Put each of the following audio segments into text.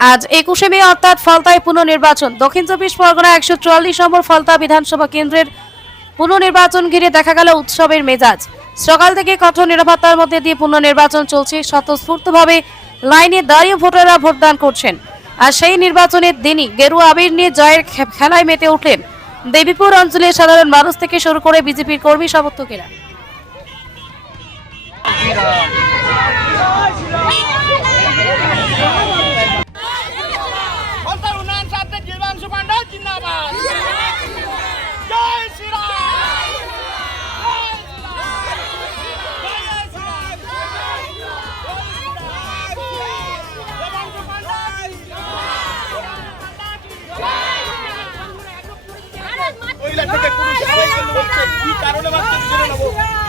আজ 21শে মে অর্থাৎ ফলতায় পুনর্নির্বাচন। দক্ষিণ চব্বিশ পরগনা 144 নম্বর ফলতা বিধানসভা কেন্দ্রের পুনর্নির্বাচন ঘিরে দেখা গেল উৎসবের মেজাজ। সকাল থেকে কঠোর নিরাপত্তার মধ্যে দিয়ে পুনর্নির্বাচন চলছে। স্বতঃস্ফূর্তভাবে লাইনে দাঁড়িয়ে ভোটাররা ভোটদান করছেন। আর সেই নির্বাচনের দিনই গেরুয়া আবির নিয়ে জয়ের খেলায় মেতে উঠলেন দেবীপুর অঞ্চলের সাধারণ মানুষ থেকে শুরু করে বিজেপির কর্মী সমর্থকেরা।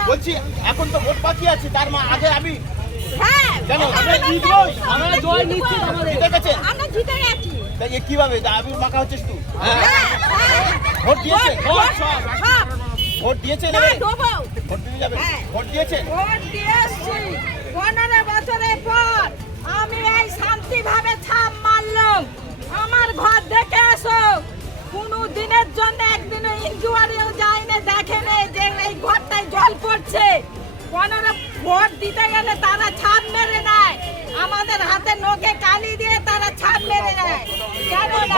বলছি এখন তো ভোট বাকি আছে, তার আগে আমি কিভাবে আবির মাখা হচ্ছিস তুই? ভোট দিয়েছে, ভোট দিয়েছে, ভোট দিতে যাবে, ভোট দিয়েছে। 15 বছরের পর আমি এই শান্তিভাবে ছাপ মারলাম। আমার ঘর দেখে এসো, কোনো দিনের জন্য একদিনও ইনজুয়ারিও যায়নি, দেখেনি যে এই ঘরটায় জল পড়ছে। 15 ভোট দিতে গেলে তারা ছাপ মেরে নেয়, আমাদের হাতে নখে কালি দিয়ে তারা ছাপ মেরে নেয়। কেন না?